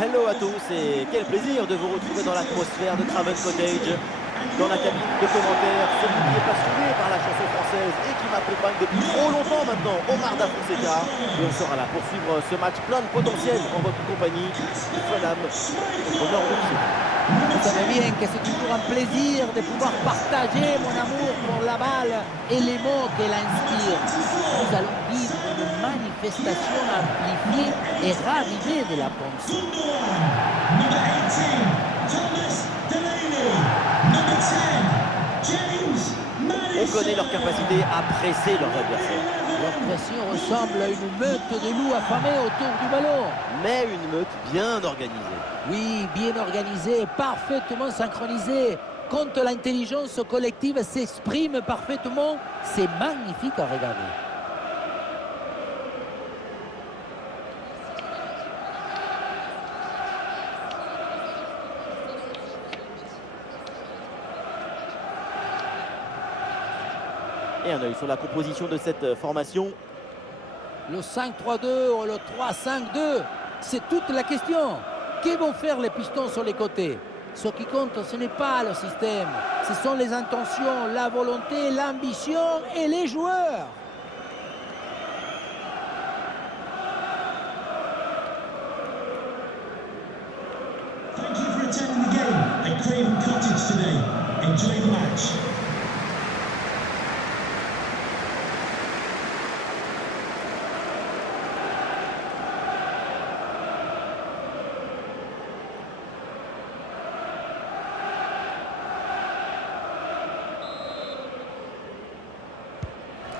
Hello à tous et quel plaisir de vous retrouver dans l'atmosphère de Craven Cottage, dans la cabine de commentaires, celui qui est passionné par la chanson française et qui m'accompagne depuis trop longtemps maintenant, Omar Da Fonseca. Et on sera là pour suivre ce match plein de potentiel en votre compagnie. Fulham au nord de City. Vous savez bien que c'est toujours un plaisir de pouvoir partager mon amour pour la balle et les mots qu'elle inspire. Nous allons vivre une manifestation amplifiée et ravivée de la pensée. On connaît leur capacité à presser leurs adversaires. Leur pression ressemble à une meute de loups affamés autour du ballon. Mais une meute bien organisée. Oui, bien organisée, parfaitement synchronisée. Quand l'intelligence collective s'exprime parfaitement, c'est magnifique à regarder. Et un œil sur la composition de cette formation. Le 5-3-2 ou le 3-5-2, c'est toute la question. Que vont faire les pistons sur les côtés? Ce qui compte, ce n'est pas le système. Ce sont les intentions, la volonté, l'ambition et les joueurs. Thank you for attending the game at Craven Cottage today. Enjoy the match.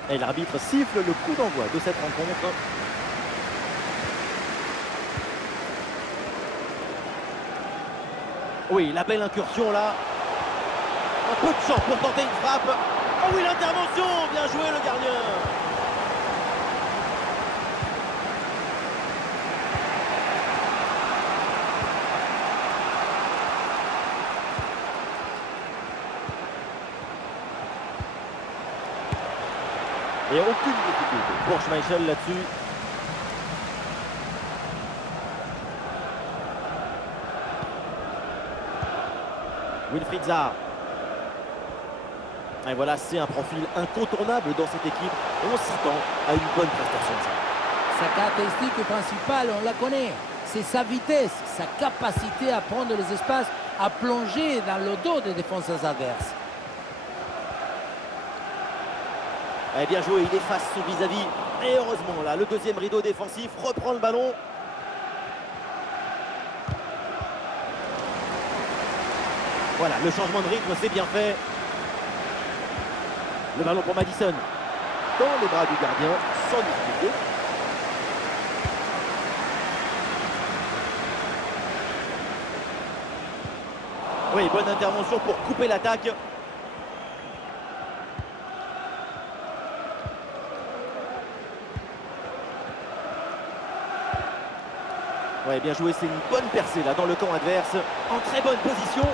Et l'arbitre siffle le coup d'envoi de cette rencontre. Oui, la belle incursion là. Un peu de champ pour tenter une frappe. Oh oui, l'intervention. Bien joué le gardien. Et aucune difficulté pour Schmeichel là-dessus. Wilfried Zaha. Et voilà, c'est un profil incontournable dans cette équipe. On s'attend à une bonne prestation de ça. Sa caractéristique principale, on la connaît. C'est sa vitesse, sa capacité à prendre les espaces, à plonger dans le dos des défenseurs adverses. Eh bien joué, il efface son vis-à-vis. Et heureusement, là, le deuxième rideau défensif reprend le ballon. Voilà, le changement de rythme, c'est bien fait. Le ballon pour Madison. Dans les bras du gardien, sans difficulté. Oui, bonne intervention pour couper l'attaque. Ouais, bien joué, c'est une bonne percée là dans le camp adverse. En très bonne position.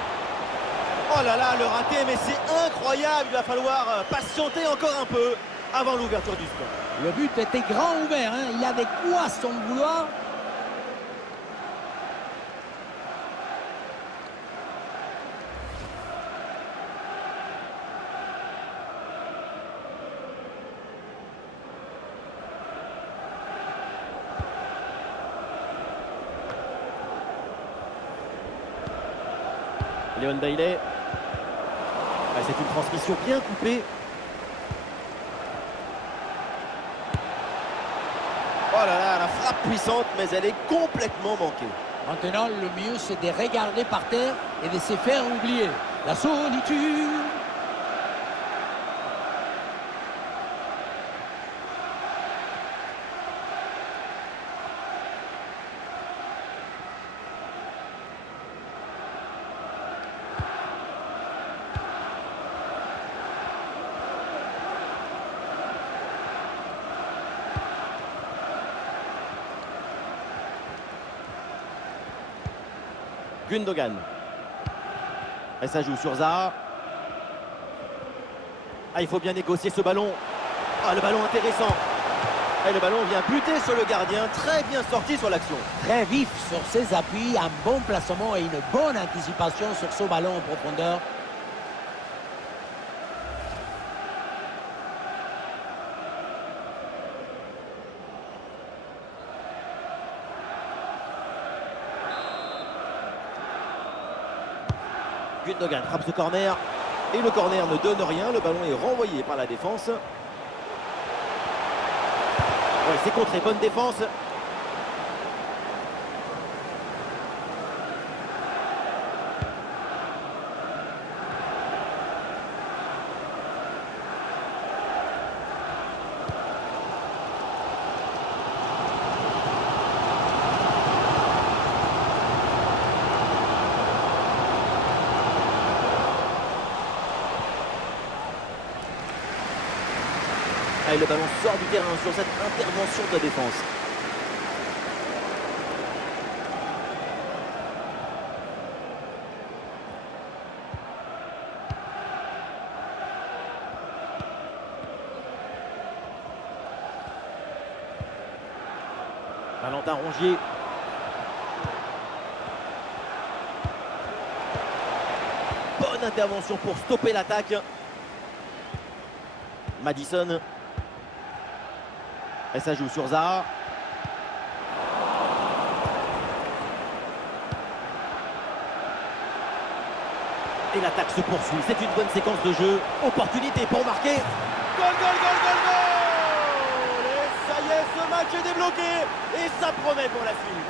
Oh là là, le raté, mais c'est incroyable. Il va falloir patienter encore un peu avant l'ouverture du score. Le but était grand ouvert, hein. Il avait quoi son vouloir. Léon Bailey. C'est une transmission bien coupée. Oh là là, la frappe puissante, mais elle est complètement manquée. Maintenant, le mieux, c'est de regarder par terre et de se faire oublier. La solitude. Gundogan. Et ça joue sur Zaha. Ah, il faut bien négocier ce ballon. Ah, le ballon intéressant. Et le ballon vient buter sur le gardien, très bien sorti sur l'action. Très vif sur ses appuis, un bon placement et une bonne anticipation sur ce ballon en profondeur. Gundogan frappe ce corner. Et le corner ne donne rien, le ballon est renvoyé par la défense. Ouais, c'est contré, bonne défense. Et le ballon sort du terrain sur cette intervention de la défense. Valentin Rongier. Bonne intervention pour stopper l'attaque. Madison. Et ça joue sur Zaha. Et l'attaque se poursuit. C'est une bonne séquence de jeu. Opportunité pour marquer. Goal, goal, goal, goal, goal! Et ça y est, ce match est débloqué. Et ça promet pour la suite.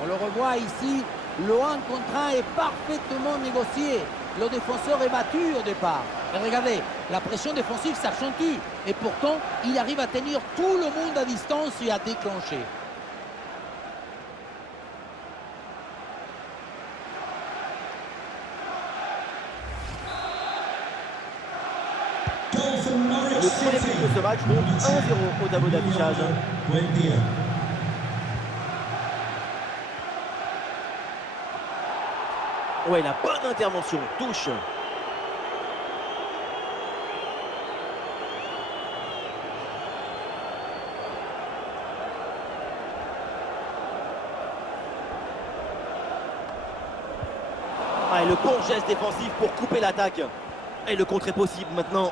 On le revoit ici, le 1 contre 1 est parfaitement négocié. Le défenseur est battu au départ. Et regardez, la pression défensive s'accentue. Et pourtant, il arrive à tenir tout le monde à distance et à déclencher. Goal from Norwich Le premier City. but de ce match, donc 1-0 au tableau d'affichage. Buendia. Ouais, la bonne intervention, touche. Ah, et le bon geste défensif pour couper l'attaque. Et le contre est possible maintenant.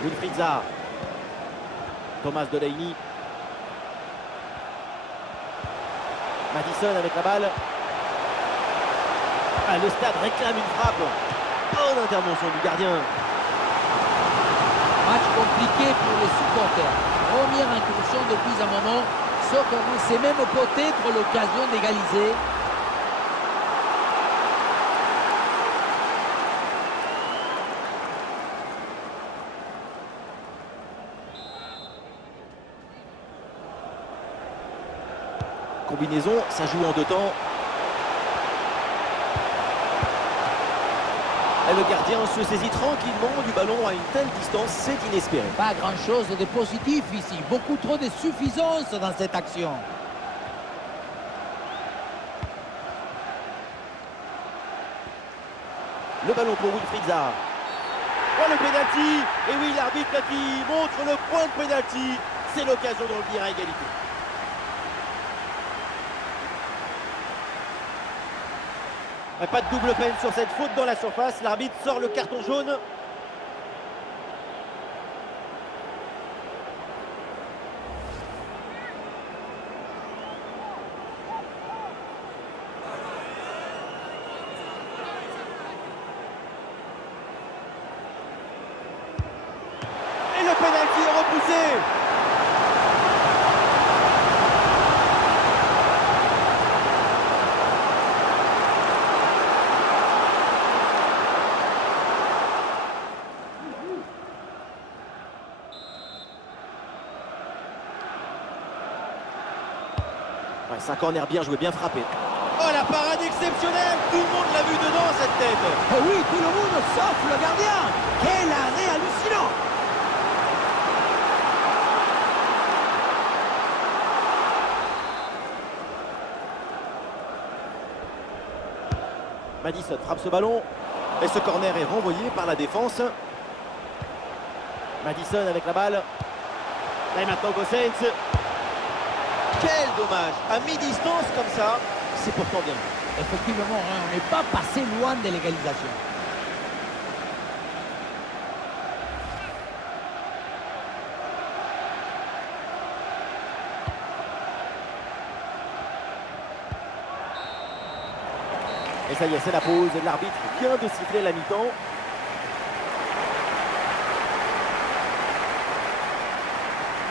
Wilfried Zaha. Thomas Delaney. Madison avec la balle. Ah, le stade réclame une frappe. Bonne intervention du gardien. Match compliqué pour les supporters. Première incursion depuis un moment. Ce qu'on sait même peut-être l'occasion d'égaliser. Combinaison, ça joue en deux temps. Et le gardien se saisit tranquillement du ballon à une telle distance, c'est inespéré. Pas grand-chose de positif ici. Beaucoup trop de suffisance dans cette action. Le ballon pour Wilfried Zaha. Oh, le pénalty. Et oui, l'arbitre qui montre le point de pénalty. C'est l'occasion de revenir à égalité. Pas de double peine sur cette faute dans la surface. L'arbitre sort le carton jaune. Et le pénalty est repoussé. Ouais, c'est un corner bien joué, bien frappé. Oh, la parade exceptionnelle. Tout le monde l'a vu dedans, cette tête. Oh oui, tout le monde sauf le gardien. Quelle réalisation! Madison frappe ce ballon. Et ce corner est renvoyé par la défense. Madison avec la balle. Et maintenant Gosens. Quel dommage. À mi-distance comme ça, c'est pourtant bien. Effectivement, hein, on n'est pas passé loin de l'égalisation. Et ça y est, c'est la pause. L'arbitre vient de siffler la mi-temps.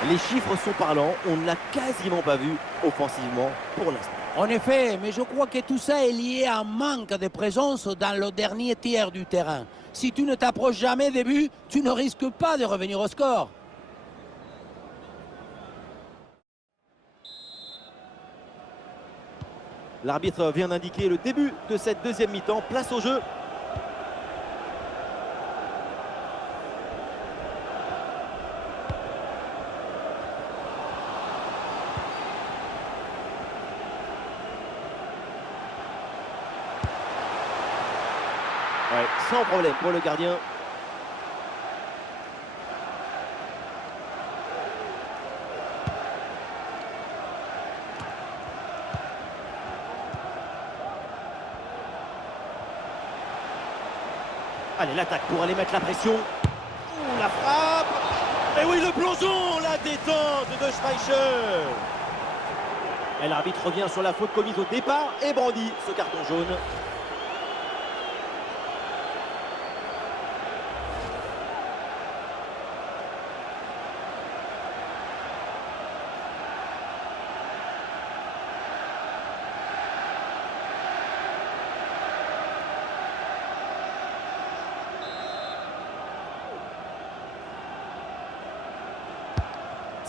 Les chiffres sont parlants. On ne l'a quasiment pas vu offensivement pour l'instant. En effet, mais je crois que tout ça est lié à un manque de présence dans le dernier tiers du terrain. Si tu ne t'approches jamais des buts, tu ne risques pas de revenir au score. L'arbitre vient d'indiquer le début de cette deuxième mi-temps. Place au jeu. Ouais, sans problème pour le gardien. Allez, l'attaque pour aller mettre la pression. Ouh, la frappe. Et oui, le plongeon, la détente de Schmeichel. Et l'arbitre revient sur la faute commise au départ et brandit ce carton jaune.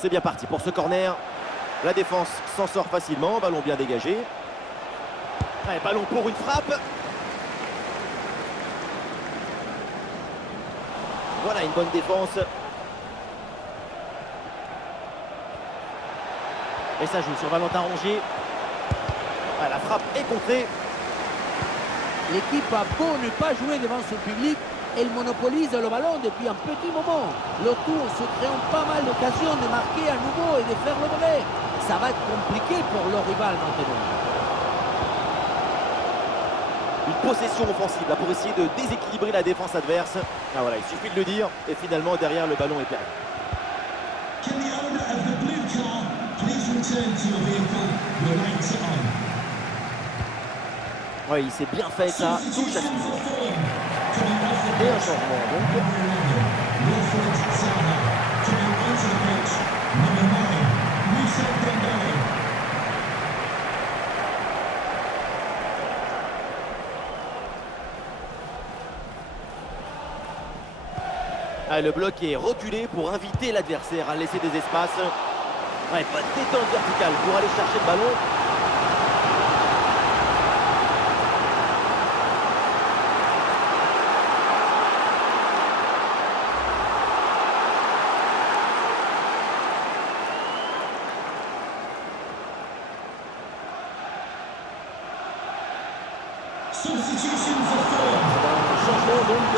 C'est bien parti pour ce corner. La défense s'en sort facilement. Ballon bien dégagé. Allez, ballon pour une frappe. Voilà une bonne défense. Et ça joue sur Valentin Rongier. Ah, la frappe est contrée. L'équipe a beau ne pas jouer devant son public, elle monopolise le ballon depuis un petit moment. Le tour se créant pas mal d'occasions de marquer à nouveau et de faire le vrai. Ça va être compliqué pour le rival maintenant. Une possession offensive là, pour essayer de déséquilibrer la défense adverse. Ah voilà, il suffit de le dire. Et finalement, derrière, le ballon est perdu. Can the owner of the blue car please return to your vehicle? Your lights are on. Oui, il s'est bien fait ça. Touche à suivre. For Fulham, coming off the Et un changement donc. Wilfried Zaha coming onto the pitch. Number 9, Moussa Dembélé. Ah, le bloc est reculé pour inviter l'adversaire à laisser des espaces. Ouais, pas de détente verticale pour aller chercher le ballon. Substitution for Fulham. Changement donc.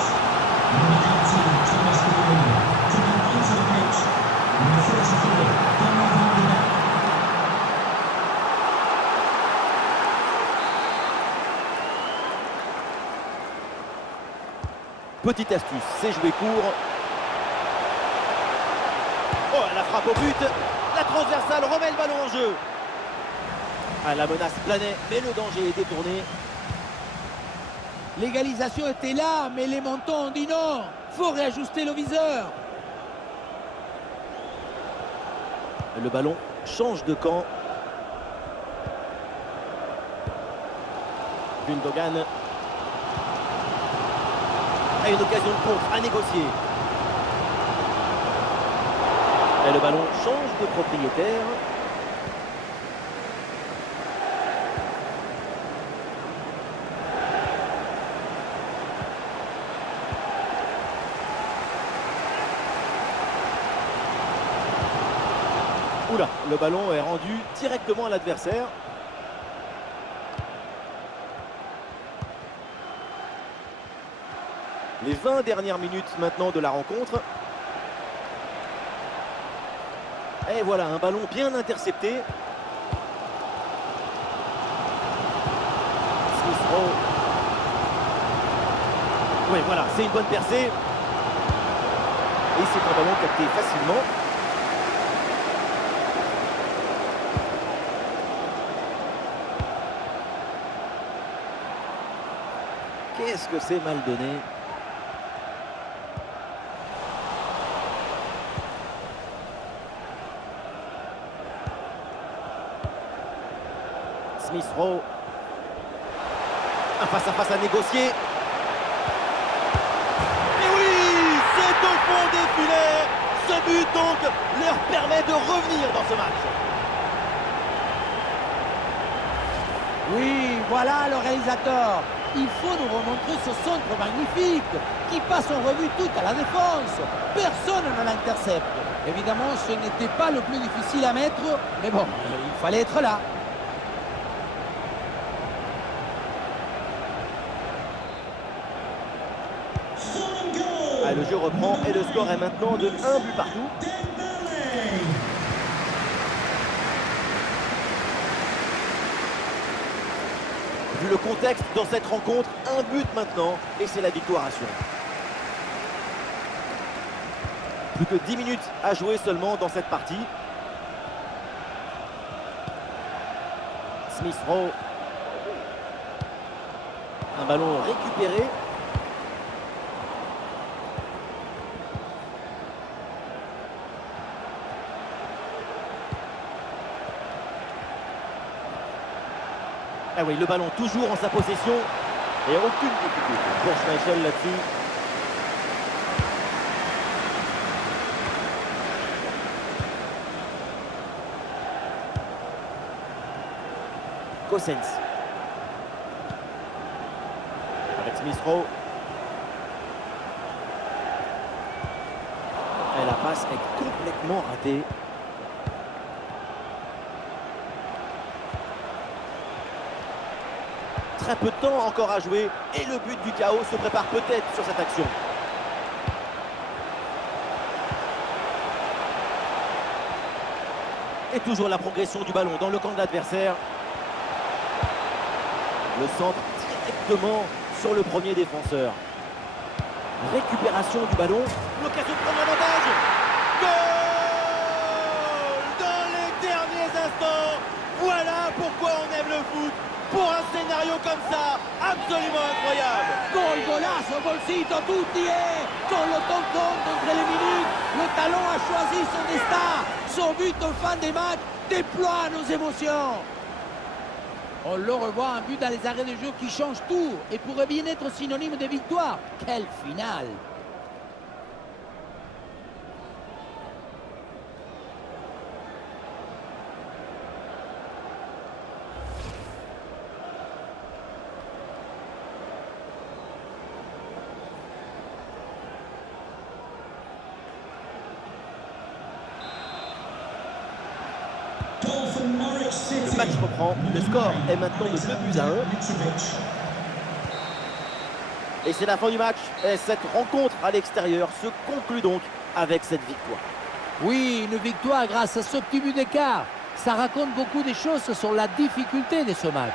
Number 18, Thomas Delaney coming onto the pitch. Number 34, Donny van de Beek. Petite astuce, c'est jouer court. Oh, la frappe au but. La transversale remet le ballon en jeu. Ah, la menace planait, mais le danger est détourné. L'égalisation était là, mais les montants ont dit non. Faut réajuster le viseur. Le ballon change de camp. Gundogan a une occasion de contre à négocier. Et le ballon change de propriétaire. Oula, le ballon est rendu directement à l'adversaire. Les 20 dernières minutes maintenant de la rencontre. Et voilà, un ballon bien intercepté. Smith Rowe. Oui, voilà, c'est une bonne percée. Et c'est un ballon capté facilement. Qu'est-ce que c'est mal donné. Smith Rowe. Un face-à-face à négocier. Et oui, c'est au fond des filets. Ce but donc leur permet de revenir dans ce match. Oui, voilà le réalisateur. Il faut nous remontrer ce centre magnifique qui passe en revue tout à la défense. Personne ne l'intercepte. Évidemment, ce n'était pas le plus difficile à mettre, mais bon, il fallait être là. Ah, le jeu reprend et le score est maintenant de 1 but partout. Vu le contexte dans cette rencontre, un but maintenant et c'est la victoire assurée. Plus que 10 minutes à jouer seulement dans cette partie. Smith Rowe. Un ballon récupéré. Ah oui, le ballon toujours en sa possession. Et aucune difficulté pour Schmeichel là-dessus. Cossens. Avec Smith Rowe. Et la passe est complètement ratée. Très peu de temps encore à jouer et le but du chaos se prépare peut-être sur cette action. Et toujours la progression du ballon dans le camp de l'adversaire. Le centre directement sur le premier défenseur. Récupération du ballon. L'occasion de prendre l'avantage. Goal dans les derniers instants. Voilà pourquoi on aime le foot. Pour un scénario comme ça, absolument incroyable. Gol, golazo, golcito, tutti est. Con le temps compte entre les minutes, le talon a choisi son destin. Son but en fin de match déploie nos émotions. On le revoit, un but dans les arrêts de jeu qui change tout et pourrait bien être synonyme de victoire. Quelle finale! Le match reprend, le score est maintenant de 2-1. Et c'est la fin du match. Et cette rencontre à l'extérieur se conclut donc avec cette victoire. Oui, une victoire grâce à ce petit but d'écart. Ça raconte beaucoup de choses sur la difficulté de ce match.